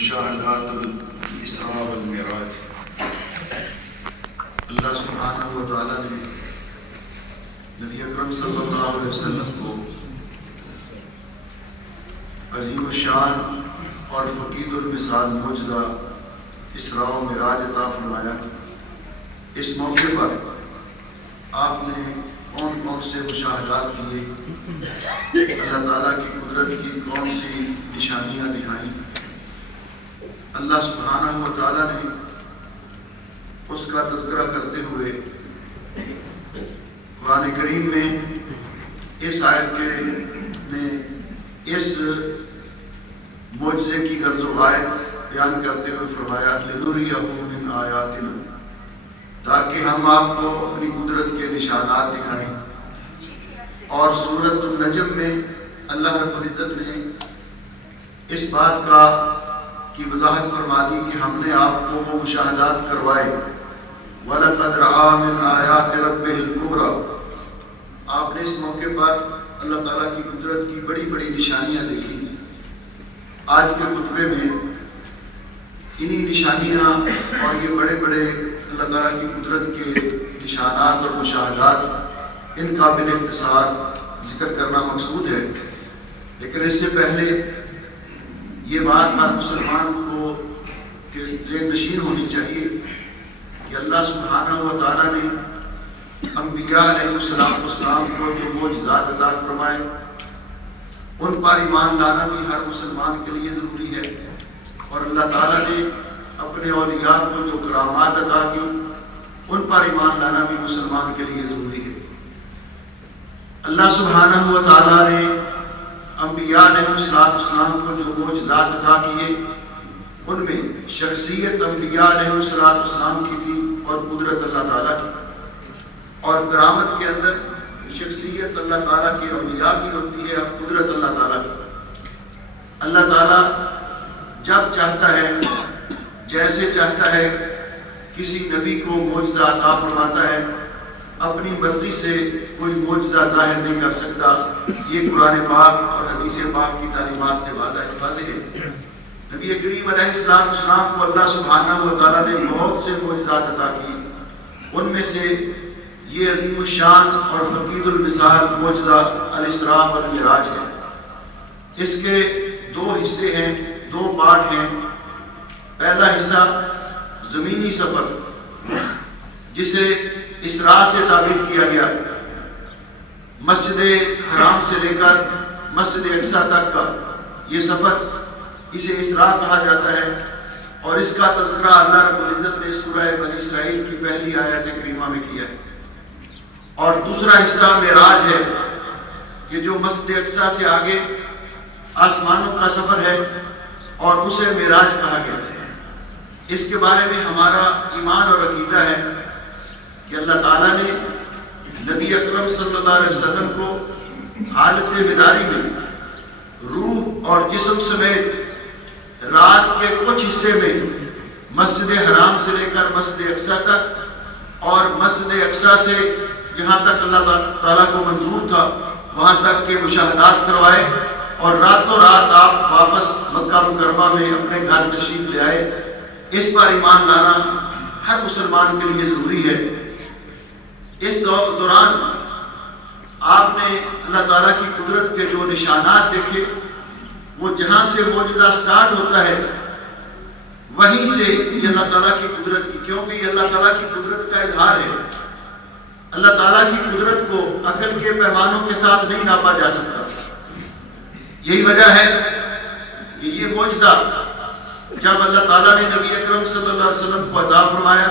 مشاہدات الاسراء والمعراج۔ اللہ سبحانہ و تعالیٰ نے نبی اکرم صلی اللہ علیہ وسلم کو عظیم الشان اور فقید المثال معجزہ اسراء و معراج عطا فرمایا۔ اس موقع پر آپ نے کون کون سے مشاہدات کیے، اللہ تعالیٰ کی قدرت کی کون سی نشانیاں دکھائیں، اللہ سبحانہ و تعالیٰ نے اس کا تذکرہ کرتے ہوئے قرآن کریم میں اس آیت میں اس معجزے کی غرض و غایت بیان کرتے ہوئے فرمایا لِنُرِيَهُ مِنْ آیَاتِنَا، تاکہ ہم آپ کو اپنی قدرت کے نشانات دکھائیں۔ اور سورۃ النجم میں اللہ رب العزت نے اس بات کی وضاحت فرما دی کہ ہم نے آپ کو وہ مشاہدات کروائے وَلَقَدْ رَأَىٰ مِنْ آیَاتِ رَبِّهِ الْكُبْرَىٰ، آپ نے اس موقع پر اللہ تعالیٰ کی قدرت کی بڑی بڑی نشانیاں دیکھی۔ آج کے خطبے میں انہی نشانیاں اور یہ بڑے بڑے اللہ تعالیٰ کی قدرت کے نشانات اور مشاہدات ان کا بال اختصار ذکر کرنا مقصود ہے۔ لیکن اس سے پہلے یہ بات ہر مسلمان کو ذہن نشین ہونی چاہیے کہ اللہ سبحانہ و تعالیٰ نے انبیاء علیہ السلام کو جو معجزات عطا فرمائے ان پر ایمان لانا بھی ہر مسلمان کے لیے ضروری ہے، اور اللہ تعالیٰ نے اپنے اولیاء کو جو کرامات عطا کی ان پر ایمان لانا بھی مسلمان کے لیے ضروری ہے۔ اللہ سبحانہ و تعالیٰ نے انبیاء علیہ السلام کو جو معجزات عطا کیے ان میں شخصیت انبیاء علیہ السلام کی تھی اور قدرت اللہ تعالیٰ کی، اور کرامت کے اندر شخصیت اللہ تعالیٰ کی اولیاء کی ہوتی ہے اور قدرت اللہ تعالیٰ کی۔ اللہ تعالیٰ جب چاہتا ہے، جیسے چاہتا ہے، کسی نبی کو معجزہ عطا فرماتا ہے، اپنی مرضی سے کوئی معجزہ ظاہر نہیں کر سکتا۔ یہ قرآن پاک اور حدیث پاک کی تعلیمات سے واضح ہے۔ نبی کریم علیہ السلام کو اللہ سبحانہ و تعالیٰ نے بہت سے معجزات عطا کی، ان میں سے یہ عظیم الشان اور فقید المثال معجزہ الاسراء والمعراج ہے۔ اس کے دو حصے ہیں، دو پارٹ ہیں۔ پہلا حصہ زمینی سفر جسے اسراء سے تعبیر کیا گیا، مسجد حرام سے لے کر مسجد اقصیٰ تک کا یہ سفر، اسے اسراء کہا جاتا ہے، اور اس کا تذکرہ اللہ رب العزت نے سورہ بنی اسرائیل کی پہلی آیت کریمہ میں کیا ہے۔ اور دوسرا حصہ معراج ہے کہ جو مسجد اقصیٰ سے آگے آسمانوں کا سفر ہے اور اسے معراج کہا گیا ہے۔ اس کے بارے میں ہمارا ایمان اور عقیدہ ہے کہ اللہ تعالیٰ نے نبی اکرم صلی اللہ علیہ وسلم کو حالت بیداری میں روح اور جسم سمیت رات کے کچھ حصے میں مسجد حرام سے لے کر مسجد اقصیٰ تک اور مسجد اقصیٰ سے جہاں تک اللہ تعالیٰ کو منظور تھا وہاں تک کے مشاہدات کروائے، اور راتوں رات آپ واپس مکہ مکرمہ میں اپنے گھر تشریف لے آئے۔ اس پر ایمان لانا ہر مسلمان کے لیے ضروری ہے۔ اس دوران آپ نے اللہ تعالیٰ کی قدرت کے جو نشانات دیکھے، وہ جہاں سے معجزہ سٹارٹ ہوتا ہے وہیں سے یہ اللہ تعالیٰ کی قدرت کی، کیونکہ یہ اللہ تعالیٰ کی قدرت کا اظہار ہے۔ اللہ تعالیٰ کی قدرت کو عقل کے پیمانوں کے ساتھ نہیں ناپا جا سکتا۔ یہی وجہ ہے کہ یہ معجزہ جب اللہ تعالیٰ نے نبی اکرم صلی اللہ علیہ وسلم کو عطا فرمایا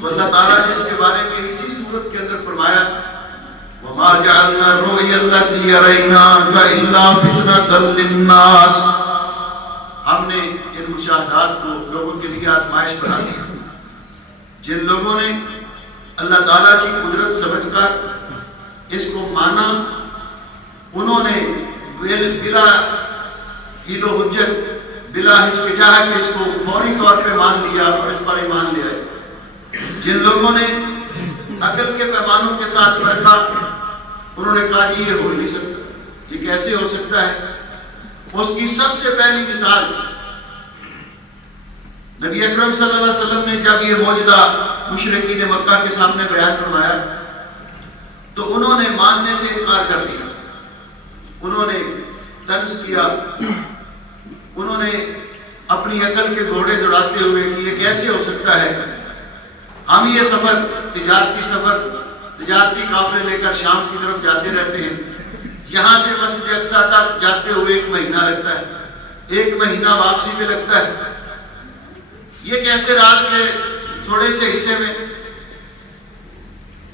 تو اللہ تعالیٰ نے اس کے بارے میں اسی صورت کے اندر فرمایا وَمَا جَعَلْنَا الرُّؤْيَا الَّتِي أَرَيْنَاكَ إِلَّا فِتْنَةً لِلنَّاسِ، ہم نے ان مشاہدات کو لوگوں کے لیے آزمائش بنا دیا۔ جن لوگوں نے اللہ تعالیٰ کی قدرت سمجھ کر اس کو مانا، انہوں نے بلا ہیل و حجت، بلا ہچکچاہٹ اس کو فوری طور پہ مان لیا اور اس پر ایمان لے آئے۔ جن لوگوں نے عقل کے پیمانوں کے ساتھ پرکھا، انہوں نے کہا یہ ہو نہیں سکتا، یہ کیسے ہو سکتا ہے؟ اس کی سب سے پہلی مثال نبی اکرم صلی اللہ علیہ وسلم نے جب یہ معجزہ مشرکین مکہ کے سامنے بیان فرمایا تو انہوں نے ماننے سے انکار کر دیا، انہوں نے طنز کیا، انہوں نے اپنی عقل کے گھوڑے دوڑاتے ہوئے کہ یہ کیسے ہو سکتا ہے، ہم یہ سفر تجارتی قافلے لے کر شام کی طرف جاتے رہتے ہیں، یہاں سے مسجد اقصیٰ تک جاتے ہوئے 1 مہینہ لگتا ہے، 1 مہینہ واپسی پہ لگتا ہے، یہ کیسے رات کے تھوڑے سے حصے میں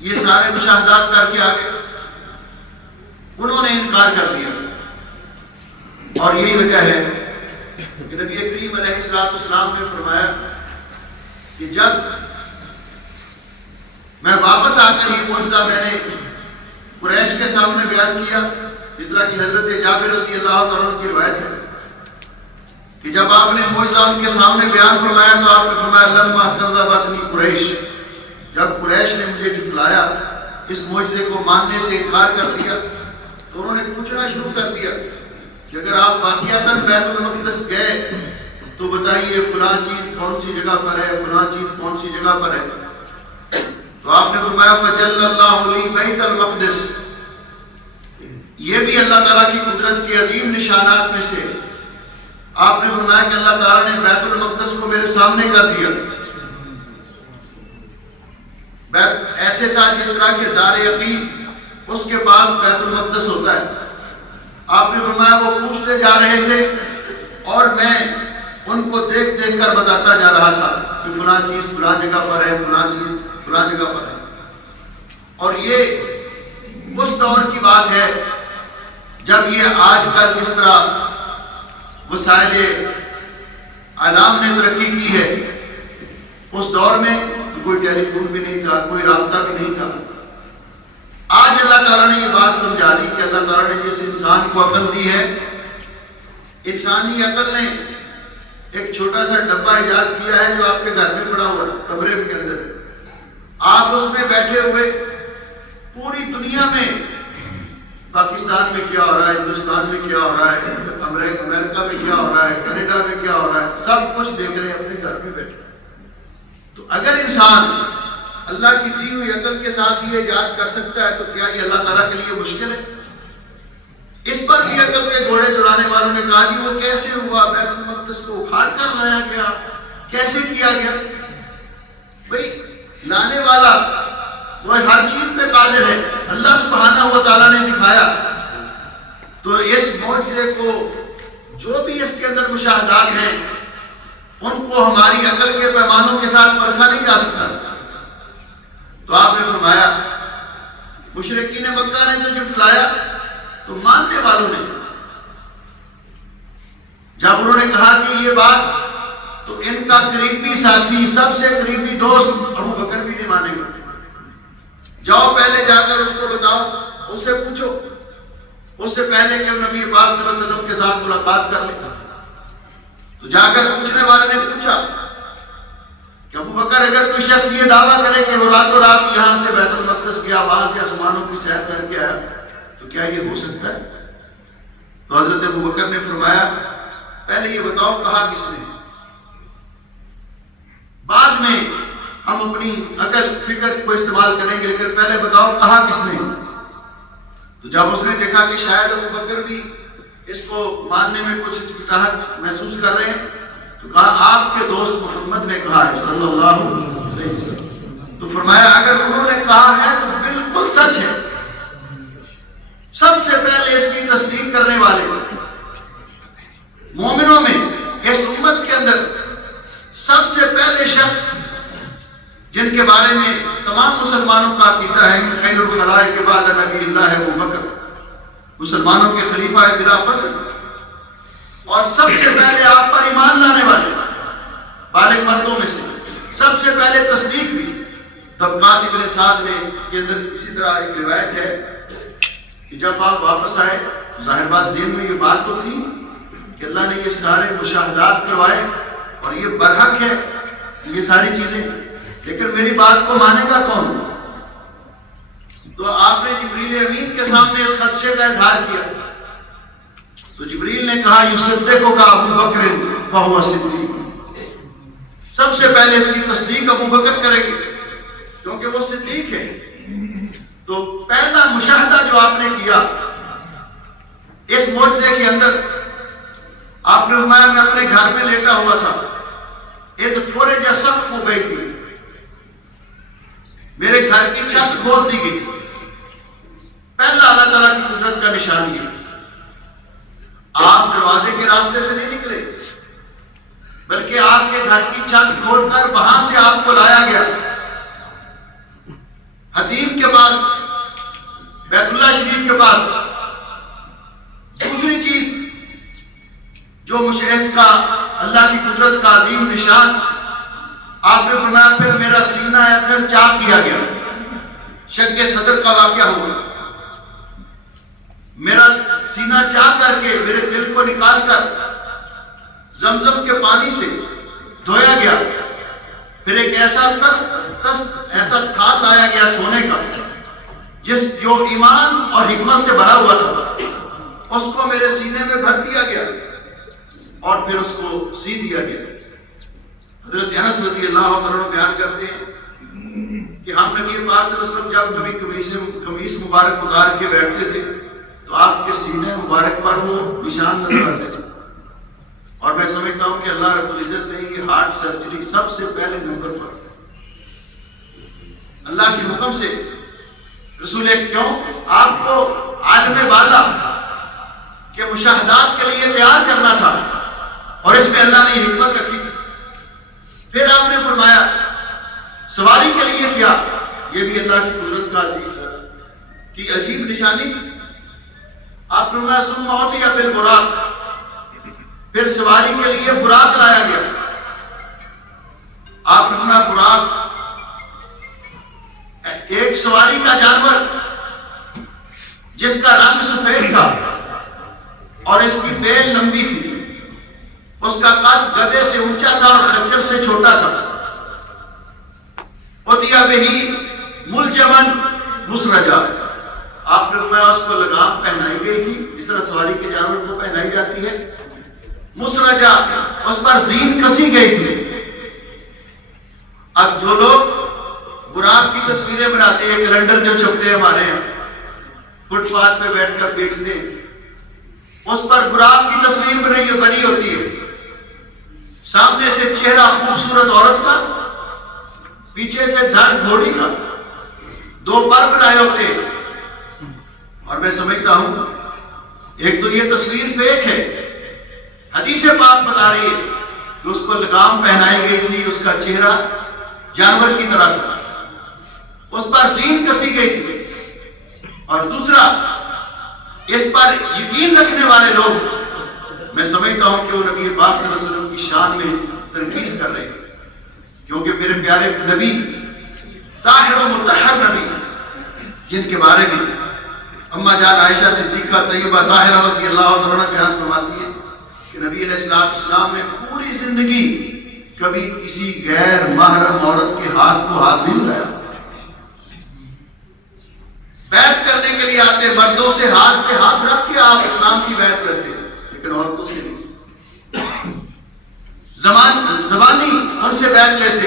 یہ سارے مشاہدات کر کے آگے؟ انہوں نے انکار کر دیا، اور یہی وجہ ہے کہ نبی کریم علیہ السلام نے فرمایا کہ جب میں واپس آ کر یہ معجزہ میں نے قریش کے سامنے بیان کیا، اس طرح کی حضرت جابر رضی اللہ تعالیٰ کی روایت ہے کہ جب آپ نے معجزہ ان کے سامنے بیان فرمایا تو آپ نے فرمایا لما کذبتنی قریش، جب قریش نے مجھے جھٹلایا، اس معجزے کو ماننے سے انکار کر دیا، تو انہوں نے پوچھنا شروع کر دیا کہ اگر آپ واقعتاً بیت المقدس گئے تو بتائیے فلاں چیز کون سی جگہ پر ہے، فلاں چیز کون سی جگہ پر ہے؟ تو آپ نے فرمایا فجل اللہ لی بیت المقدس، یہ بھی اللہ تعالیٰ کی قدرت کے عظیم نشانات میں سے، آپ نے فرمایا کہ اللہ تعالیٰ نے بیت المقدس کو میرے سامنے کر دیا، ایسے تھا جس طرح کہ دار یقین اس کے پاس بیت المقدس ہوتا ہے، آپ نے فرمایا وہ پوچھتے جا رہے تھے اور میں ان کو دیکھ دیکھ کر بتاتا جا رہا تھا کہ فلاں چیز فلاں جگہ پر ہے، فلاں چیز فلاں جگہ پر ہے، اور یہ اس دور کی بات ہے جب یہ آج کل جس طرح وسائل اعلام نے ترقی کی ہے، اس دور میں کوئی ٹیلی فون بھی نہیں تھا، کوئی رابطہ بھی نہیں تھا۔ آج اللہ تعالیٰ نے یہ بات سمجھا دی کہ اللہ تعالیٰ نے جس انسان کو عقل دی ہے، انسانی عقل نے ایک چھوٹا سا ڈبہ ایجاد کیا ہے جو آپ کے گھر میں پڑا ہوا ہے، کمرے کے اندر، آپ اس میں بیٹھے ہوئے پوری دنیا میں پاکستان میں کیا ہو رہا ہے، ہندوستان میں کیا ہو رہا ہے، امریکہ میں کیا ہو رہا ہے، کینیڈا میں کیا ہو رہا ہے، سب کچھ دیکھ رہے ہیں اپنے گھر میں بیٹھے۔ تو اگر انسان اللہ کی دی ہوئی عقل کے ساتھ یہ ایجاد کر سکتا ہے تو کیا یہ اللہ تعالیٰ کے لیے مشکل ہے؟ اس پر بھی عقل کے گھوڑے دوڑانے والوں نے کہا جی وہ کیسے ہوا، بیت المقدس کو اکھاڑ کر لایا گیا، کیسے کیا گیا؟ بھئی لانے والا وہ ہر چیز پہ قادر ہے، اللہ سبحانہ و تعالیٰ نے دکھایا، تو اس معجزے کو جو بھی اس کے اندر مشاہدات ہیں ان کو ہماری عقل کے پیمانوں کے ساتھ پرکھا نہیں جا سکتا۔ تو آپ نے فرمایا مشرکین مکہ نے جو جھٹلایا تو ماننے والوں نے جب انہوں نے کہا کہ یہ بات، تو ان کا قریبی ساتھی، سب سے قریبی دوست ابو بکر بھی نہیں مانے گا، جاؤ پہلے جا کر اس کو بتاؤ، اس سے پوچھو، اس سے پہلے کہ نبی پاک صلی اللہ علیہ وسلم کے ساتھ ملاقات کر لے۔ تو جا کر پوچھنے والے نے پوچھا کہ ابو بکر اگر کوئی شخص یہ دعویٰ کرے کہ وہ راتوں رات یہاں سے بیت المقدس گیا، وہاں سے آسمانوں کی سیر کر کے آیا، تو کیا یہ ہو سکتا ہے؟ تو حضرت ابو بکر نے فرمایا پہلے یہ بتاؤ کہا کس نے، بعد میں ہم اپنی عقل فکر کو استعمال کریں گے، لیکن پہلے بتاؤ کہا کس نے۔ تو جب اس نے دیکھا کہ شاید ابو بکر بھی اس کو ماننے میں کچھ ہچکچاہٹ محسوس کر رہے ہیں، تو کہا آپ کے دوست محمد نے کہا ہے صلی اللہ علیہ وسلم۔ تو فرمایا اگر انہوں نے کہا ہے تو بالکل سچ ہے، سب سے پہلے اس کی تصدیق کرنے والے مومنوں میں اس امت کے اندر سب سے پہلے شخص جن کے بارے میں تمام مسلمانوں کا عقیدہ ہے خیر الخلائق کے بعد نبی اللہ ہے ابو بکر، مسلمانوں کے خلیفہ بلا فصل، اور سب سے پہلے آپ پر ایمان لانے والے بالغ مردوں میں سے سب سے پہلے تصدیق بھی طبقات ابن سعد نے کے اندر اسی طرح ایک روایت ہے کہ جب آپ واپس آئے ظاہر بات ذہن میں یہ بات تو تھی کہ اللہ نے یہ سارے مشاہدات کروائے اور یہ برحق ہے یہ ساری چیزیں، لیکن میری بات کو مانے گا کون؟ تو آپ نے جبریل امین کے سامنے اس خدشے کا اظہار کیا، تو جبریل نے کہا یصدقک ابو بکر فہو صدیق، سب سے پہلے اس کی تصدیق ابو بکر کریں گے کیونکہ وہ صدیق ہے. تو پہلا مشاہدہ جو آپ نے کیا اس معجزے کے اندر، آپ نے فرمایا میں اپنے گھر میں لیٹا ہوا تھا، اذ فرج سقف بیتی، میرے گھر کی چھت کھول دی گئی. پہلا اللہ تعالیٰ کی قدرت کا نشان یہ. آپ دروازے کے راستے سے نہیں نکلے بلکہ آپ کے گھر کی چھت کھول کر وہاں سے آپ کو لایا گیا حتیم کے پاس، بیت اللہ شریف کے پاس. دوسری چیز جو مشعث کا اللہ کی قدرت کا عظیم نشان، آپ نے فرمایا پھر میرا سینہ اثر چاک کیا گیا. شق صدر کا واقعہ ہوا، میرا سینہ چاک کر کے میرے دل کو نکال کر زمزم کے پانی سے دھویا گیا. پھر ایک ایسا تھال لایا گیا سونے کا جو ایمان اور حکمت سے بھرا ہوا تھا، اس کو میرے سینے میں بھر دیا گیا اور پھر اس کو سی دیا گیا. حضرت انس رضی اللہ عنہ بیان کرتے ہیں کہ ہم نبی پاک صلی اللہ علیہ وسلم جب کبھی قمیص مبارک اتار کے بیٹھتے تھے تو آپ کے سینے مبارک پر وہ نشان نظر آتے تھے. اور میں سمجھتا ہوں کہ اللہ رب العزت نے یہ ہارٹ سرجری سب سے پہلے نمبر پر اللہ کے حکم سے رسول کیوں آپ کو عالم بالا کے مشاہدات کے لیے تیار کرنا تھا اور اس میں اللہ نے حکمت رکھی تھی. پھر آپ نے فرمایا سواری کے لیے کیا، یہ بھی اللہ کی قدرت کا عجیب نشانی تھی. آپ نے فرمایا ثم اعطی بالبراق، پھر سواری کے لیے براق لایا گیا. آپ نے فرمایا براق ایک سواری کا جانور جس کا رنگ سفید تھا اور اس کی بیل لمبی تھی، اس کا قد گدھے سے اونچا تھا اور خنجر سے چھوٹا تھا. اُتِیَ بِهِ مُلْجَمًا مُسْرَجًا، آپ نے فرمایا اس کو لگام پہنائی گئی تھی جس طرح سواری کے جانور کو پہنائی جاتی ہے. مسرجا، اس پر زین کسی گئی تھی. اب جو لوگ براق کی تصویریں بناتے ہیں، کیلنڈر جو چھپتے ہیں ہمارے یہاں فٹ پاتھ پہ بیٹھ کر بیچتے ہیں، اس پر براق کی تصویر بنی ہوتی ہے. سامنے سے چہرہ خوبصورت عورت کا، پیچھے سے دھڑ گھوڑی کا، دو پر بنائے ہوتے ہیں. اور میں سمجھتا ہوں ایک تو یہ تصویر فیک ہے. حدیث پاک بتا رہی ہے کہ اس کو لگام پہنائی گئی تھی، اس کا چہرہ جانور کی طرح تھا، اس پر زین کسی گئی تھی. اور دوسرا اس پر یقین رکھنے والے لوگ، میں سمجھتا ہوں کہ وہ نبی پاک صلی اللہ علیہ وسلم کی شان میں تنقیص کر رہے ہیں، کیونکہ میرے پیارے نبی طاہر و مطہر نبی، جن کے بارے میں اما جان عائشہ صدیقہ طیبہ طاہرہ رضی اللہ عنہ بیان فرماتی ہے کہ نبی علیہ السلام نے پوری زندگی کبھی کسی غیر محرم عورت کے ہاتھ کو ہاتھ نہیں لگایا. بیعت کرنے کے لیے آتے مردوں سے ہاتھ پہ ہاتھ رکھ کے آپ اسلام کی بیعت کرتے، لیکن عورتوں سے نہیں. زبانی ان سے بیعت لیتے.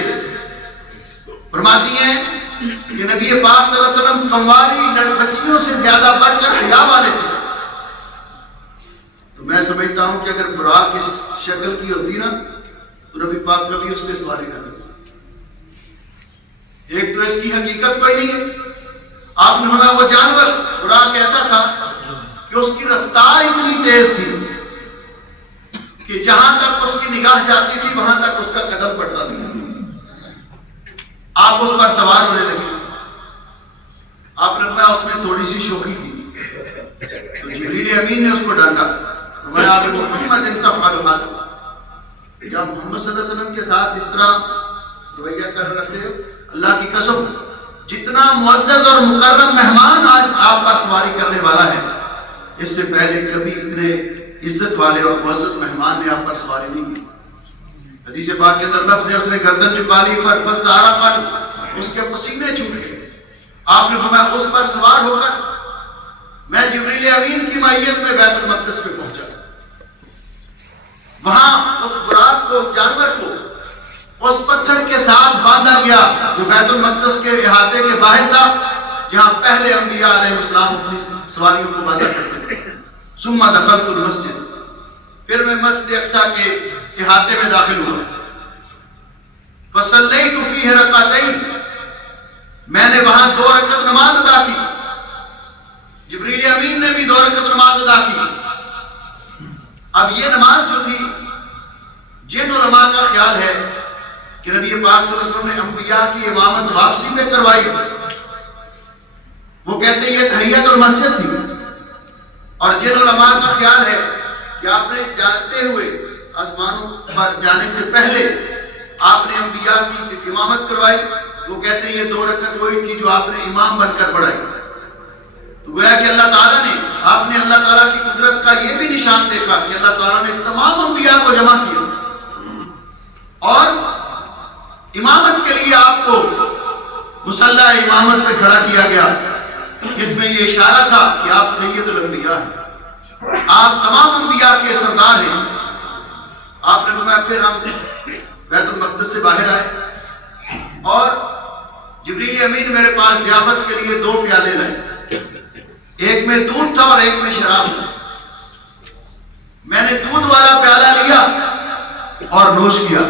فرماتی ہیں کہ نبی پاک صلی اللہ علیہ وسلم کنواری بچیوں سے زیادہ بڑھ کر حیا والے تھے. تو میں سمجھتا ہوں کہ اگر براق اس شکل کی ہوتی نا تو نبی پاک کبھی اس پہ سواری کرتے. ایک تو اس کی حقیقت کوئی نہیں ہے. آپ نے بولا وہ جانور براق ایسا تھا کہ اس کی رفتار اتنی تیز تھی کہ جہاں تک اس کی نگاہ جاتی تھی وہاں تک اس کا قدم پڑتا تھا. آپ اس پر سوار ہونے لگے. آپ نے فرمایا اس نے تھوڑی سی شوخی کی تو جبریل امین نے اس کو ڈانٹا. فرمایا آپ محمد تفعل هذا، کیا محمد صلی اللہ علیہ وسلم کے ساتھ اس طرح رویہ کر رکھتے ہو؟ اللہ کی قسم جتنا معزز اور مکرم مہمان آج آپ پر سواری کرنے والا ہے، اس سے پہلے کبھی اتنے عزت والے اور معزز مہمان نے آپ پر سواری نہیں کی. حدیث پاک کے اندر لفظ ہے اس نے گردن جھکا لی، اس کے پسینے چھوٹ گئے. آپ نے فرمایا اس پر سوار ہو کر میں جبریل امین کی معیت میں بیت المقدس پہ پہنچا. وہاں اس براق کو، اس جانور کو اس پتھر کے ساتھ باندھا گیا جو بیت المقدس کے احاطے کے باہر تھا، جہاں پہلے انبیاء علیہ السلام اپنی سواریوں کو باندھا کرتے تھے۔ ثم دخلت المسجد، پھر میں مسجد اقصی کے احاطے میں داخل ہوا۔ فصلیت فیہ رکعتین، میں نے وہاں 2 رکعت نماز ادا کی۔ جبریل امین نے بھی 2 رکعت نماز ادا کی۔ اب یہ نماز جو تھی، جن علماء کا خیال ہے کہ نبی پاک صلی اللہ علیہ وسلم نے انبیاء کی امامت واپسی میں کروائی، وہ کہتے ہیں یہ تحیت المسجد تھی، اور جن علماء کا خیال ہے کہ آپ نے جاتے ہوئے آسمانوں پر جانے سے پہلے آپ نے انبیاء کی امامت کروائی، وہ کہتے ہیں یہ 2 رکعت وہی تھی جو آپ نے امام بن کر پڑھائی۔ تو گویا کہ اللہ تعالیٰ نے، آپ نے اللہ تعالیٰ کی قدرت کا یہ بھی نشان دیکھا کہ اللہ تعالیٰ نے تمام انبیاء کو جمع کیا، اور امامت کے لیے آپ کو مصلی امامت پہ کھڑا کیا گیا، جس میں یہ اشارہ تھا کہ آپ سید الانبیاء ہیں، آپ تمام انبیاء کے سردار ہیں۔ آپ نے فرمایا پھر ہم بیت المقدس سے باہر آئے، اور جبریل امین میرے پاس ضیافت کے لیے 2 پیالے لائے، ایک میں دودھ تھا اور ایک میں شراب تھا۔ میں نے دودھ والا پیالہ لیا اور نوش کیا،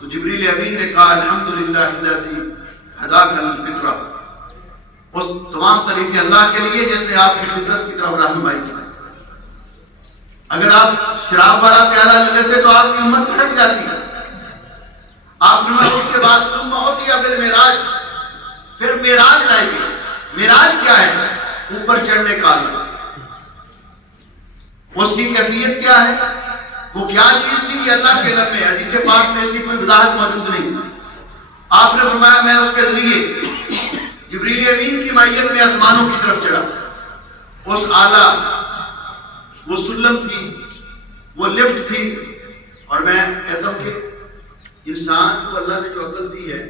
تو جبریل امین نے کہا الحمدللہ الذی ہداک للفطرہ، اس تمام تعریفیں اللہ کے لیے جس نے آپ کی فطرت کی طرف رہنمائی کی۔ اگر آپ شراب والا پیالہ لے لیتے تو آپ کی امت بھٹک جاتی ہے۔ آپ نے اس کے بعد ثم اوتي بالمعراج، پھر معراج لائے گئے۔ معراج کیا ہے؟ اوپر چڑھنے کا اللہ۔ اس کی کیفیت کیا ہے، وہ کیا چیز تھی، یہ اللہ کے علم میں ہے، حدیث پاک میں اس کی کوئی وضاحت موجود نہیں۔ آپ نے فرمایا میں اس کے ذریعے جبریل امین کی معیت میں آسمانوں کی طرف چڑھا۔ اس اعلیٰ وہ سلم تھی، وہ لفٹ تھی، اور میں کہتا ہوں کہ انسان کو اللہ نے جو عقل دی ہے،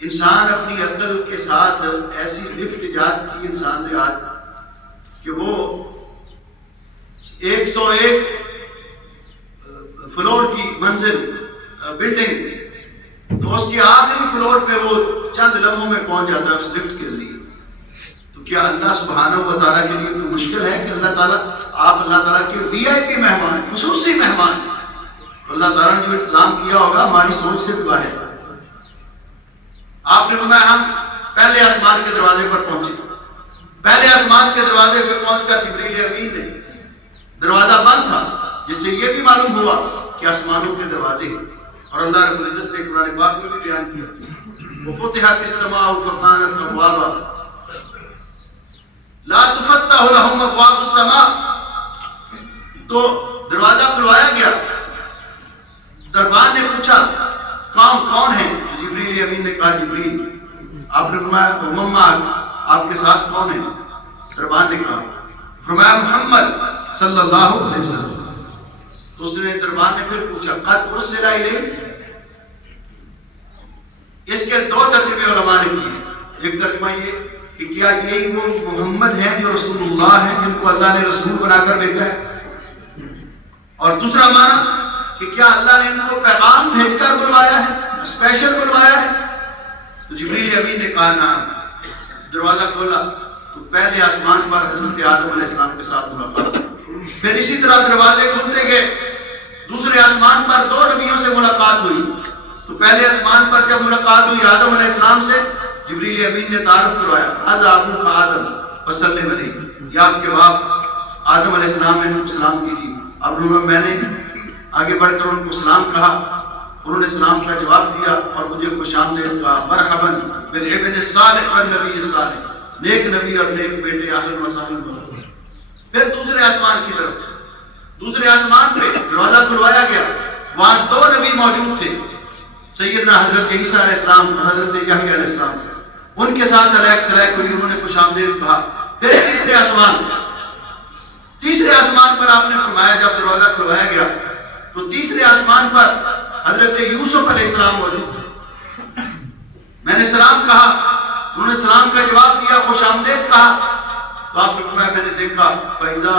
انسان اپنی عقل کے ساتھ ایسی لفٹ ایجاد کی انسان نے آج کہ وہ 101 فلور کی منزل بلڈنگ، تو اس کے آخری فلور پہ وہ چند لمحوں میں پہنچ جاتا ہے اس لفٹ کے ذریعے۔ تو کیا اللہ سبحانہ و تعالیٰ کے لیے کوئی مشکل ہے کہ اللہ تعالیٰ، آپ اللہ تعالیٰ کے VIP مہمان، خصوصی مہمان، تو اللہ تعالیٰ نے جو انتظام کیا ہوگا ہماری سوچ سے بھی باہر ہے۔ آپ نے فرمایا ہم پہلے آسمان کے دروازے پر پہنچے۔ پہلے آسمان کے دروازے پہ پہنچ کر جبریل امین نے، دروازہ بند تھا، جس سے یہ بھی معلوم ہوا کہ آسمانوں کے دروازے ہیں، اور اللہ رب العزت نے قرآن پاک میں بھی بیان کیا وفتحت السماء فكانت ابوابا لا تفتح لهم ابواب السماء، تو دروازہ کھلوایا گیا۔ دربان نے پوچھا کون ہے؟ جبریل امین نے کہا جبریل۔ آپ نے فرمایا مما آپ کے ساتھ کون ہے؟ دربان نے کہا، فرمایا محمد صلی اللہ علیہ وسلم۔ تو اس نے دربان نے پھر پوچھا قد ارسل الیہ، اس کے 2 ترجمے علماء نے کیے۔ ایک ترجمہ یہ کہ کیا یہی وہ محمد ہیں جو رسول اللہ ہیں جن کو اللہ نے رسول بنا کر بھیجا ہے، اور دوسرا معنی کہ کیا اللہ نے ان کو پیغام بھیج کر بلوایا ہے، اسپیشل بلوایا ہے؟ تو جبریل امین نے کہا نعم۔ دروازہ کھولا تو پہلے آسمان پر حضرت آدم علیہ السلام کے ساتھ ملاقات، پھر اسی طرح دروازے کھلتے گئے، دوسرے آسمان پر 2 نبیوں سے ملاقات ہوئی۔ تو پہلے آسمان پر جب ملاقات ہوئی آدم علیہ السلام سے، جبریل امین نے تعارف کروایا ھذا ابوک آدم فسلم علیہ، یہ آپ کے باپ آدم علیہ السلام نے ان کو سلام کیجیے۔ اب میں نے آگے بڑھ کر ان کو سلام کہا، انہوں نے سلام کا جواب دیا اور مجھے خوش آمدید کہا، مرحبا بالابن الصالح والنبی الصالح، نیک نبی اور نیک بیٹے، اہلا و سہلا۔ پھر دوسرے آسمان کی طرف، دوسرے آسمان پہ دروازہ کھلوایا گیا، وہاں 2 نبی موجود تھے، سیدنا حضرت عیسیٰ علیہ السلام اور حضرت یحییٰ علیہ السلام۔ ان کے ساتھ علیک سلیک ہوئی، انہوں نے خوش آمدید کہا۔ پھر تیسرے آسمان پر آپ نے فرمایا جب دروازہ کھلوایا گیا تو تیسرے آسمان پر حضرت یوسف علیہ السلام موجود تھے۔ میں نے سلام کہا، انہوں نے سلام کا جواب دیا، خوش آمدید کہا، تو آپ نے فرمایا میں نے دیکھا فَإِذَا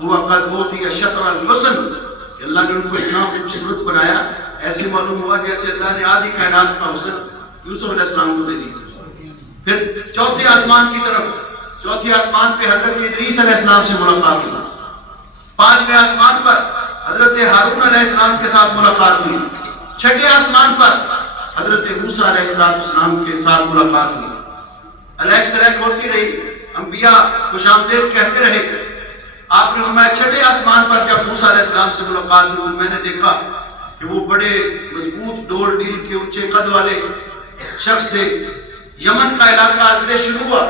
هُوَ قَدْ أُوتِيَ شَطْرَ الْحُسْنِ کہ اللہ نے ان کو اتنا خوبصورت بنایا ایسے معلوم ہوا جیسے اللہ نے آدھی کائنات کا حسن یوسف علیہ السلام کو دے دی. پھر چوتھے آسمان کی طرف، چوتھے آسمان پہ حضرت ادریس علیہ السلام سے ملاقات ہوئی. پانچویں آسمان پر حضرت ہارون علیہ السلام کے ساتھ ملاقات ہوئی. چھٹے آسمان پر حضرت موسیٰ علیہ السلام کے ساتھ ملاقات ہوئی. الیک سلیک ہوتی رہی، انبیاء خوش آمدید کہتے رہے. آپ نے فرمایا چھٹے آسمان پر جب موسیٰ علیہ السلام سے ملاقات ہوئی تو میں نے دیکھا کہ وہ بڑے مضبوط ڈول ڈیل کے اونچے قد والے شخص تھے. یمن کا علاقہ ازلے شروع ہوا.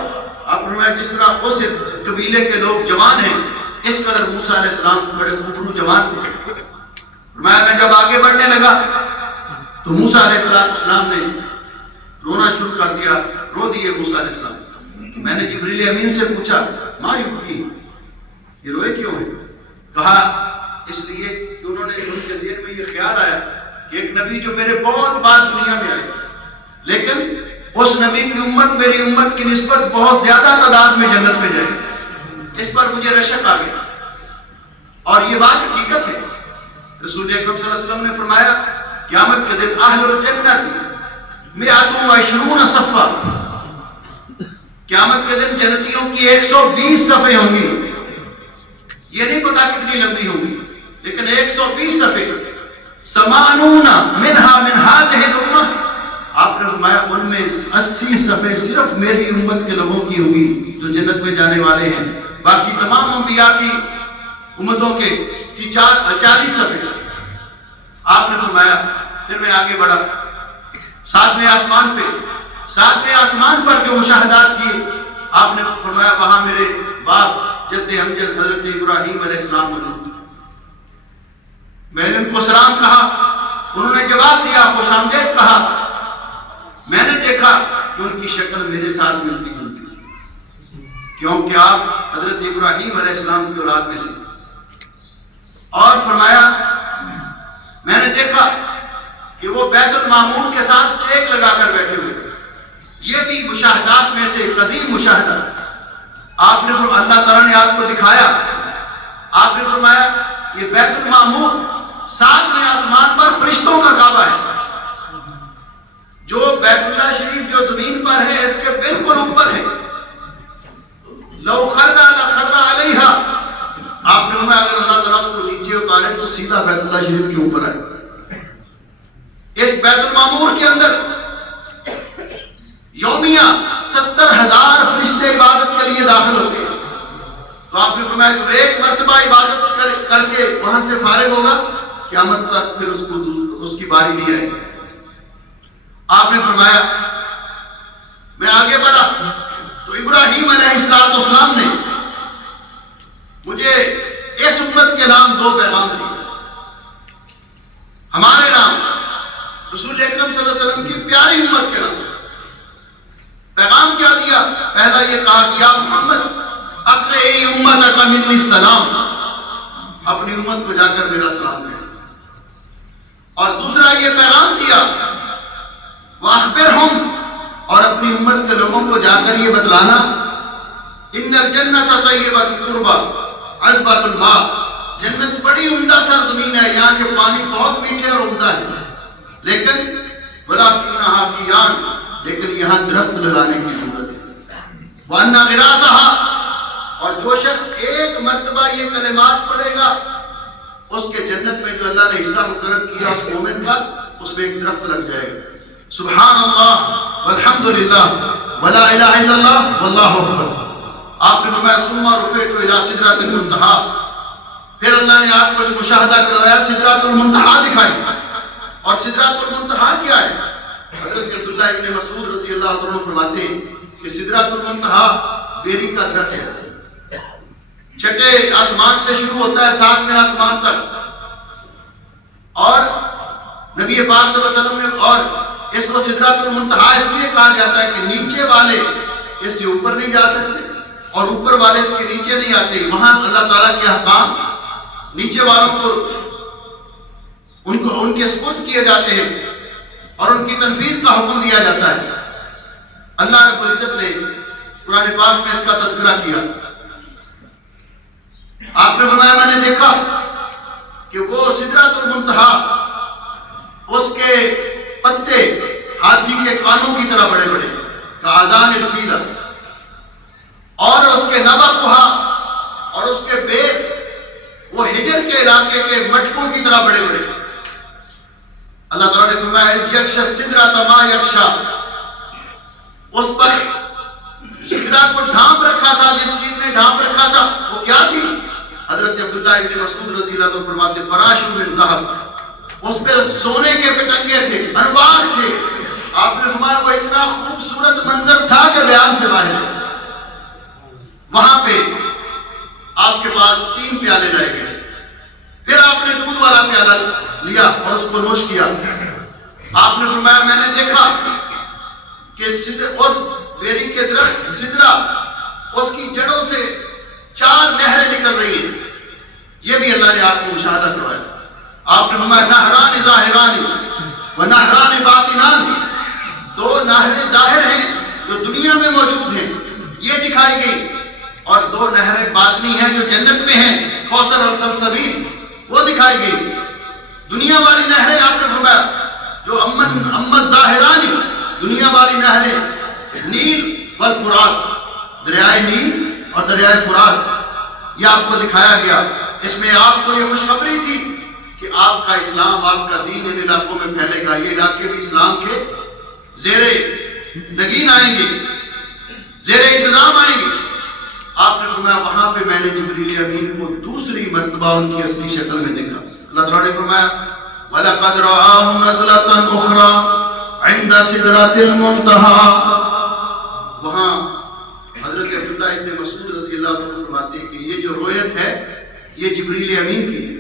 آپ نے فرمایا جس طرح اس قبیلے کے لوگ جوان ہیں اس قدر موسیٰ علیہ السلام بڑے خوبصورت جوان تھے. فرمایا میں جب آگے بڑھنے لگا تو موسیٰ علیہ السلام نے رونا شروع کر دیا. رو دیے موسیٰ علیہ السلام. میں نے جبریل امین سے پوچھا ما یبکی، یہ روئے کیوں ہیں؟ کہا اس لیے کہ انہوں نے ان کے ذہن میں یہ خیال آیا کہ ایک نبی جو میرے بہت بعد دنیا میں آئے، لیکن اس نبی کی امت میری امت کی نسبت بہت زیادہ تعداد میں جنت میں جائے. اس پر مجھے رشک آ گیا. اور یہ بات حقیقت ہے. رسول اکرم صلی اللہ علیہ وسلم نے فرمایا قیامت کے دن اہل الجنت 120 صفا، قیامت کے دن جنتیوں کی 120 صفیں ہوں گی. یہ نہیں پتا کتنی لمبی ہوں گی لیکن 120 صفیں. سمانون منہا من ہذہ الامہ، آپ نے فرمایا ان میں 80 صفیں صرف میری امت کے لوگوں کی ہوگی جو جنت میں جانے والے ہیں. باقی تمام انبیاء کی امتوں کے 40 صفیں. آپ نے فرمایا پھر میں آگے بڑھا ساتویں آسمان پہ. ساتویں آسمان پر جو مشاہدات کیے آپ نے فرمایا وہاں میرے باپ جد امجد حضرت ابراہیم علیہ السلام موجود تھے. میں نے ان کو سلام کہا، انہوں نے جواب دیا، خوش آمدید کہا. میں نے دیکھا کہ ان کی شکل میرے ساتھ ملتی جلتی تھی کیونکہ آپ حضرت ابراہیم علیہ السلام کی اولاد میں سے. اور فرمایا میں نے دیکھا کہ وہ بیت المعمور کے ساتھ ایک لگا کر بیٹھے ہوئے. یہ بھی مشاہدات میں سے ایک عظیم مشاہدہ. آپ نے اللہ تعالیٰ نے آپ کو دکھایا. آپ نے فرمایا یہ بیت المعمور 7ویں آسمان پر فرشتوں کا کعبہ ہے. جو بیت اللہ شریف جو زمین پر ہے اس کے بالکل اوپر ہے. لو خردا لخرا علیہا، آپ نے فرمایا اگر اللہ تعالیٰ اس کو نیچے اتارے تو سیدھا بیت اللہ شریف کے اوپر آئے. اس بیت المعمور کے اندر یومیہ 70,000 فرشتے عبادت کے لیے داخل ہوتے ہیں. تو آپ نے فرمایا جو ایک مرتبہ عبادت کر کے وہاں سے فارغ ہوگا قیامت تک پھر اس کی باری نہیں آئے گی. آپ نے فرمایا میں آگے بڑھا تو ابراہیم علیہ السلام نے مجھے اس امت کے نام 2 پیغام دیے. ہمارے نام رسول اکرم صلی اللہ علیہ وسلم کی پیاری امت کے نام. پیغام کیا دیا؟ پہلا یہ کہا کہ یا محمد اقرئ امتک منی السلام، اپنی امت کو جا کر میرا سلام دے. اور دوسرا یہ پیغام دیا واخبرہم، اور اپنی امت کے لوگوں کو جا کر یہ بتلانا ان الجنت طیبۃ التربہ عذبۃ الماء، جنت بڑی عمدہ سرزمین ہے، یہاں کے پانی بہت میٹھے اور عمدہ ہیں، لیکن ولکنھا فیان، لیکن یہاں درخت لگانے کی ضرورت ہے. وَأَنَّ غِرَاسَهَا، اور جو شخص ایک مرتبہ یہ کلمات پڑھے گا اس کے جنت میں جو اللہ نے حصہ مقرر کیا اس مومن کا، اس میں ایک درخت لگ جائے گا. سبحان اللہ والحمدللہ ولا الہ الا اللہ واللہ اکبر. آپ نے فرمایا ثم رفعت الی سدرۃ المنتہا، پھر اللہ نے آپ کو جو مشاہدہ کروایا سدرۃ المنتہا دکھائی. اور سدرۃ المنتہا کیا ہے؟ حضرت عبداللہ ابن مسعود رضی اللہ عنہ فرماتے ہیں کہ سدرۃ المنتہا بیری کا درخت ہے. چھٹے آسمان سے شروع ہوتا ہے 7ویں آسمان تک. اور نبی پاک صلی اللہ علیہ وسلم نے اور اس کو سدرۃ المنتہا اس لیے کہا جاتا ہے کہ نیچے والے اس سے اوپر نہیں جا سکتے اور اوپر والے اس کے نیچے نہیں آتے. وہاں اللہ تعالیٰ کے احکام نیچے والوں کو ان کے سپرد کیے جاتے ہیں اور ان کی تنفیذ کا حکم دیا جاتا ہے. اللہ رب العزت نے قرآن پاک میں اس کا تذکرہ کیا. آپ نے فرمایا میں نے دیکھا کہ وہ سدرۃ المنتہا پتے ہاتھی کے کانوں کی طرح بڑے بڑے، کاذان الفیل، اور اس کے نبقھا اور اس کے بیل وہ ہجر کے علاقے کے مٹکوں کی طرح بڑے بڑے۔ اللہ تعالیٰ نے فرمایا یکشا سدرۃ ما یکشا، اس پر سدرہ کو ڈھانپ رکھا تھا، جس چیز نے ڈھانپ رکھا تھا وہ کیا تھی؟ حضرت عبداللہ ابن مسعود رضی اللہ عنہ فرماتے فراش من ذہب، اس پہ سونے کے پٹنگے تھے، انوار تھے۔ آپ نے فرمایا وہ اتنا خوبصورت منظر تھا کہ بیان سے باہر ہے۔ وہاں پہ آپ کے پاس 3 پیالے لائے گئے، پھر آپ نے دودھ والا پیالہ لیا اور اس کو نوش کیا۔ آپ نے فرمایا میں نے دیکھا کہ اس بیری کے درخت سدرہ، اس کی جڑوں سے 4 نہریں نکل رہی ہیں، یہ بھی اللہ نے آپ کو مشاہدہ کروایا۔ آپ نے فرمایا نہران ظاہران و نہران باطنان، 2 نہریں ظاہر ہیں جو دنیا میں موجود ہیں، یہ دکھائی گئی، اور 2 نہریں باطنی ہیں جو جنت میں ہیں، کوثر اور سلسبیل، وہ دکھائی گئی۔ دنیا والی نہریں آپ نے فرمایا جو امت ظاہرانی، دنیا والی نہریں نیل والفرات، دریائے نیل اور دریائے فرات، یہ آپ کو دکھایا گیا۔ اس میں آپ کو یہ خوشخبری تھی کہ آپ کا اسلام، آپ کا دین ان علاقوں میں پھیلے گا، یہ علاقے بھی اسلام کے زیر نگین آئیں گے، زیر انتظام آئیں گے۔ آپ نے فرمایا وہاں پہ میں نے جبریل امین کو دوسری مرتبہ ان کی اصلی شکل میں دیکھا۔ اللہ تعالیٰ نے فرمایا وَلَقَدْ رَآهُ نَزْلَةً أُخْرَى عِنْدَ سِدْرَةِ الْمُنْتَهَى، وہاں حضرت عبداللہ ابن مسعود رضی اللہ عنہ فرماتے ہیں کہ یہ جو رویت ہے یہ جبریل امین کی ہے،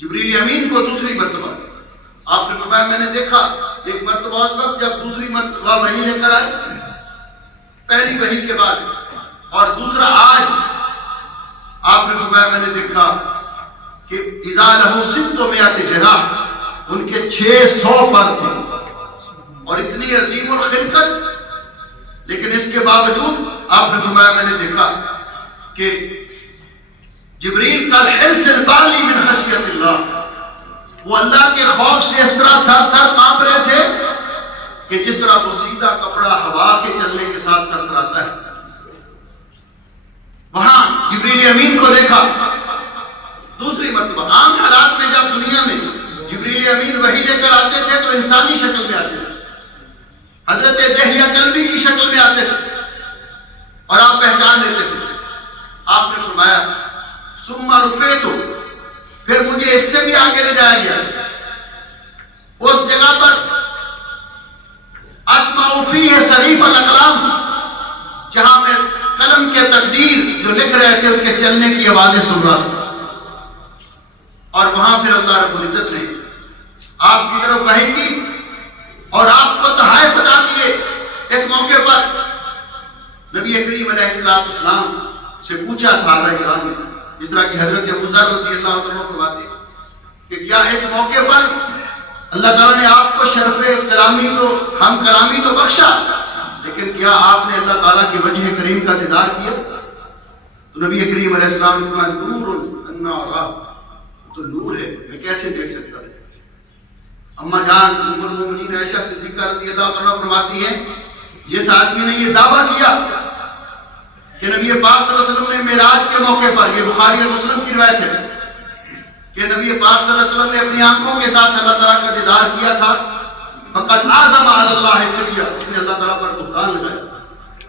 جبریل امین کو دوسری مرتبہ۔ آپ نے فرمایا میں نے دیکھا ایک مرتبہ اس وقت جب دوسری مرتبہ وحی لے کر آئے، پہلی وحی کے بعد، اور دوسرا آج آپ نے فرمایا میں نے دیکھا کہ اذا لہو 600 جناح، ان کے 600 پر تھے، اور اتنی عظیم الخلقت، لیکن اس کے باوجود آپ نے فرمایا میں نے دیکھا کہ جبریل کل حرص البالی من خشیت اللہ، وہ اللہ کے خوف سے اس طرح تھر تھر کانپ رہے تھے کہ جس طرح وہ سیدھا کپڑا ہوا کے چلنے کے ساتھ تھرتھراتا ہے۔ وہاں جبریل امین کو دیکھا دوسری مرتبہ۔ عام حالات میں جب دنیا میں جبریل امین وحی لے کر آتے تھے تو انسانی شکل میں آتے تھے، حضرت دحیہ کلبی کی شکل میں آتے تھے اور آپ پہچان لیتے تھے۔ آپ نے فرمایا ثم رفعت، پھر مجھے اس سے بھی آگے لے جایا گیا، اس جگہ پر اسمع فیہ صریف الاقلام، جہاں میں قلم کے تقدیر جو لکھ رہے تھے ان کے چلنے کی آوازیں سن رہا تھا۔ اور وہاں پھر اللہ رب العزت نے آپ کی طرف وحی کی اور آپ کو تحائف عطا کیے۔ اس موقع پر نبی کریم علیہ السلام سے پوچھا صحابہ کرام نے، جس طرح کہ حضرت ابو ذر رضی اللہ عنہ فرماتے کہ کیا اس موقع پر اللہ تعالیٰ نے آپ کو شرف کلامی تو ہم کلامی تو بخشا، لیکن کیا آپ نے اللہ تعالیٰ کی وجہ کریم کا دیدار کیا؟ تو نبی کریم علیہ السلام نے فرمایا نور انا ارا، تو نور ہے، میں کیسے دیکھ سکتا ہوں۔ اما جان ام المومنین عائشہ صدیقہ رضی اللہ عنہ فرماتی ہیں جس آدمی نے یہ دعویٰ کیا کہ نبی پاک صلی اللہ علیہ وسلم نے معراج کے موقع پر، یہ بخاری اور مسلم کی روایت ہے کہ نبی پاک صلی اللہ علیہ وسلم نے اپنی آنکھوں کے ساتھ اللہ تعالیٰ کا دیدار کیا تھا، فقط اعظم علی اللہ فریہ، اس نے اللہ تعالیٰ پر بہتان لگایا،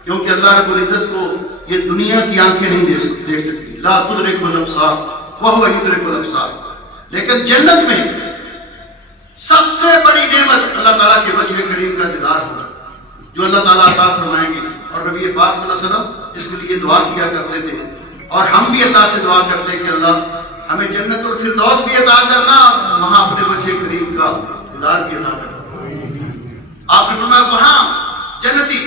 کیونکہ اللہ رب العزت کو یہ دنیا کی آنکھیں نہیں دیکھ سکتی، لا تدرک الابصار وہو یدرک الابصار، لیکن جنت میں سب سے بڑی نعمت اللہ تعالیٰ کے وجہ کریم کا دیدار ہوگا جو اللہ تعالیٰ عطا فرمائیں گے۔ اور نبی پاک صلی اللہ علیہ وسلم اس کے لیے دعا کیا کرتے تھے، اور ہم بھی اللہ سے دعا کرتے ہیں کہ اللہ ہمیں جنت الفردوس بھی عطا کرنا، وہاں اپنے وجہ کریم کا دیدار بھی عطا کرنا۔ آپ نے فرمایا وہاں جنتی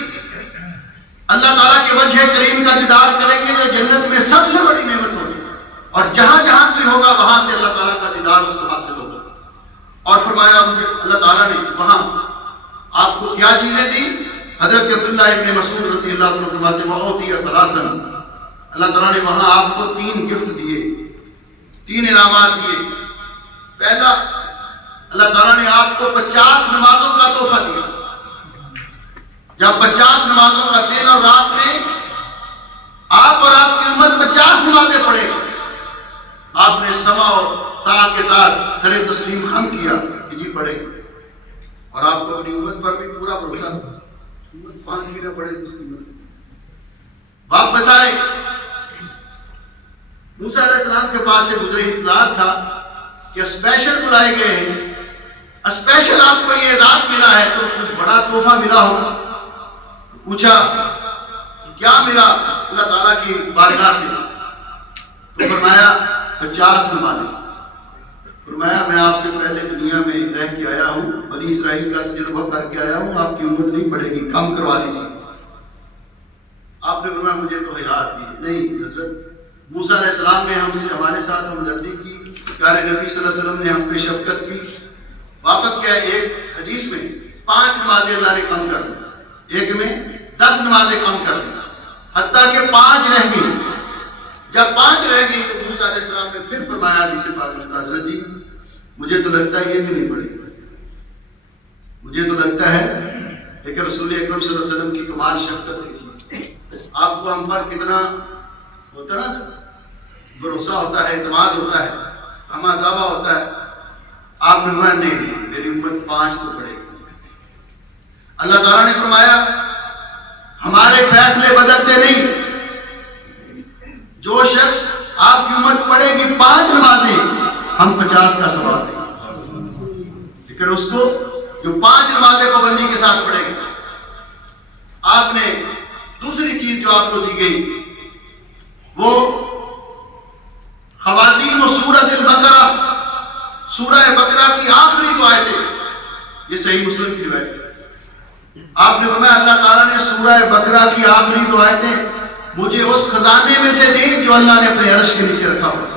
اللہ تعالیٰ کے وجہ کریم کا دیدار کریں گے جو جنت میں سب سے بڑی نعمت ہوگی، اور جہاں جہاں کوئی ہوگا وہاں سے اللہ تعالیٰ کا دیدار اس کو حاصل ہوگا۔ اور فرمایا اس میں اللہ تعالیٰ نے وہاں آپ کو کیا چیزیں دی؟ حضرت عبداللہ ابن مسعود رضی اللہ عنہ فرماتے ہیں وَأُعْطِيَ ثَلَاثًا، اللہ تعالیٰ نے وہاں آپ کو 3 گفٹ دیے، 3 انعامات دیے۔ پہلا اللہ تعالیٰ نے آپ کو 50 نمازوں کا تحفہ دیا. جب 50 نمازوں کا دن اور رات میں آپ اور آپ کی امت 50 نمازیں پڑھے گا. آپ نے سما اور تا کے تار سر تسلیم خم کیا کہ جی پڑھے. اور آپ کو اپنی امت پر بھی پورا بھروسہ تھا. امت 5 بھی نہ پڑھے تو اس کی مدد واپس آئے. موسیٰ علیہ السلام کے پاس سے گزرے انتظار تھا کہ اسپیشل بلائے گئے ہیں, اسپیشل آپ کو یہ اعزاز ملا ہے تو کچھ بڑا تحفہ ملا ہوگا. پوچھا کیا ملا اللہ تعالیٰ کی بارگاہ سے؟ تو فرمایا 50 نمازیں. فرمایا میں آپ سے پہلے دنیا میں رہ کے آیا ہوں, بنی اسرائیل کا تجربہ کر کے آیا ہوں, آپ کی امت نہیں پڑے گی, کم کروا لیجیے. آپ نے فرمایا مجھے تو حیا آتی ہے. نہیں حضرت, موسیٰ علیہ السلام نے ہم سے ہمارے ساتھ ہمدردی کی, پیارے نبی صلی اللہ علیہ وسلم نے ہم پہ شفقت کی. واپس گئے. ایک حدیث میں 5 نمازیں اللہ نے کم کر دی, ایک میں 10 نمازیں کم کر دی, حتیٰ کہ 5 رہ گئی. جب 5 رہ گئی تو موسیٰ علیہ السلام نے پھر فرمایا حدیث پاک میں, حضرت جی مجھے تو لگتا ہے یہ بھی نہیں پڑے گی, مجھے تو لگتا ہے. لیکن رسول اکرم صلی اللہ علیہ وسلم کی کمال شفقت دیکھیے. آپ کو ہم پر کتنا ہوتا نا بھروسہ ہوتا ہے, اعتماد ہوتا ہے, ہمارا دعویٰ ہوتا ہے. آپ نے فرمایا نہیں, میری امت 5 تو پڑے گی. اللہ تعالیٰ نے فرمایا ہمارے فیصلے بدلتے نہیں. جو شخص آپ کی امت پڑھے گی 5 نمازیں, ہم 50 کا ثواب دیں. لیکن اس کو جو 5 نمازیں پابندی کے ساتھ پڑھے گا. آپ نے دوسری چیز جو آپ کو دی گئی وہ خواتین و سورۃ البقرہ, سورہ بقرہ کی آخری دو آیتیں. یہ صحیح مسلم کی روایت ہے. آپ نے فرمایا اللہ تعالیٰ نے سورہ بقرہ کی آخری دو آیتیں مجھے اس خزانے میں سے دیں جو اللہ نے اپنے عرش کے نیچے رکھا ہوا.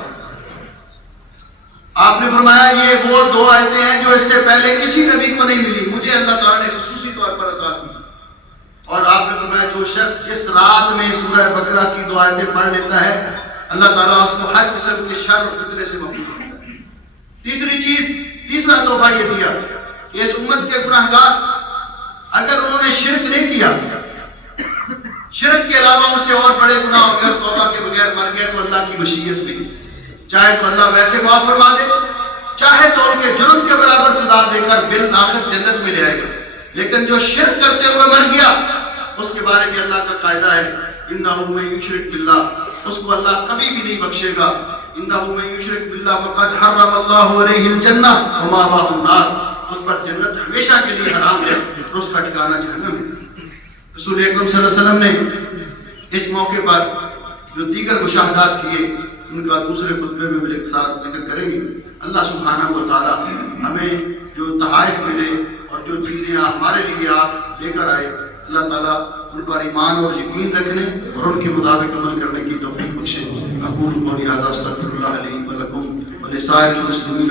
آپ نے فرمایا یہ وہ 2 آیتیں ہیں جو اس سے پہلے کسی نبی کو نہیں ملی, مجھے اللہ تعالیٰ نے خصوصی طور پر عطا کی. اور آپ نے فرمایا جو شخص جس رات میں سورہ بقرہ کی 2 آیتیں پڑھ لیتا ہے اللہ تعالیٰ اس کو ہر قسم کے شر و فتنے سے محفوظ کرتا ہے. تیسری چیز, تیسرا تحفہ یہ دیا کہ اس امت کے گناہگار اگر انہوں نے شرک نہیں کیا, شرک کے علاوہ ان سے اور بڑے گناہ ہو گئے, توبہ کے بغیر مر گئے تو اللہ کی مشیت نہیں, چاہے تو اللہ ویسے معاف فرما دے, چاہے تو ان کے جرم کے برابر سزا دے کر بالآخر جنت میں لے آئے گا. لیکن جو شرک کرتے ہوئے مر گیا اس کے بارے میں اللہ کا قاعدہ ہے انہ من یشرک باللہ, اس کو اللہ کبھی بھی نہیں بخشے گا. انہ من یشرک باللہ فقد حرم اللہ علیہ الجنہ ومأواہ النار, اس پر جنت ہمیشہ کے لیے حرام ہے اور اس کا ٹھکانہ جہنم ہے. رسول اکرم صلی اللہ علیہ وسلم نے اس موقع پر جو دیگر مشاہدات کیے ان کا دوسرے خطبے میں بھی ایک ساتھ ذکر کریں گے. اللہ سبحانہ و تعالی ہمیں جو تحائف ملے اور جو چیزیں ہمارے لیے آپ لے کر آئے, اللہ تعالیٰ ان پر ایمان اور یقین رکھنے اور ان کے مطابق عمل کرنے کی توفیق بخشے. اقول قولی ھذا استغفر اللہ لی ولکم ولسائر المسلمین